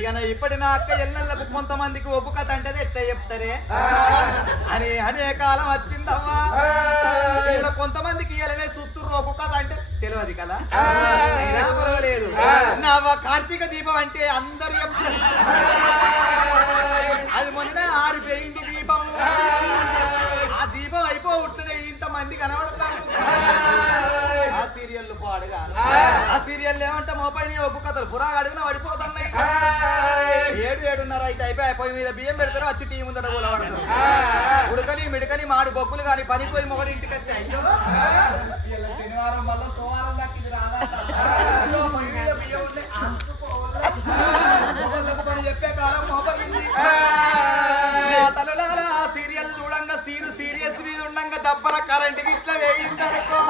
ఇక ఇప్పటి నా అక్క ఎల్లెళ్ళకు కొంతమందికి ఒప్పు కథ అంటే ఎట్ట చెప్తారే అని అనే కాలం వచ్చిందవ్వా. ఇలా కొంతమందికి ఇయ్యాలనే సుత్తూరు ఒప్పు కథ అంటే తెలియదు కదా, అయినా పర్వాలేదు. నా కార్తీక దీపం అంటే అందరు చెప్తారు, అది మొన్న ఆరిపోయింది దీపం. ఆ దీపం అయిపోతుంటే ఇంతమంది కనబడతారు. ఆ సీరియల్ పాడుగా ఆ సీరియల్ ఏమంటే మోపైన ఒగ్గు కథలు పురా అడుగున పడిపోతున్నాయి. 7-7:30 అయితే అయిపోయి పొయ్యి మీద బియ్యం పెడతారు, వచ్చి టీ ముందట కూడా పడతారు. ఉడకని మిడకని మాడి బొగ్గులు కానీ పనిపోయి మొగడు ఇంటికి వస్తే అయ్యో ఇలా శనివారం వల్ల సోమవారం దాకా ఇది రాదా పొయ్యి మీద బియ్యం ఉంటే మొగళ్ళకు పని చెప్పే కాలం మోపగింది. తలులారా ఆ సీరియల్ చూడంగా సీరియస్ మీద ఉండంగా దబ్బర కరెంట్ ఇట్లా వేయిందనుకో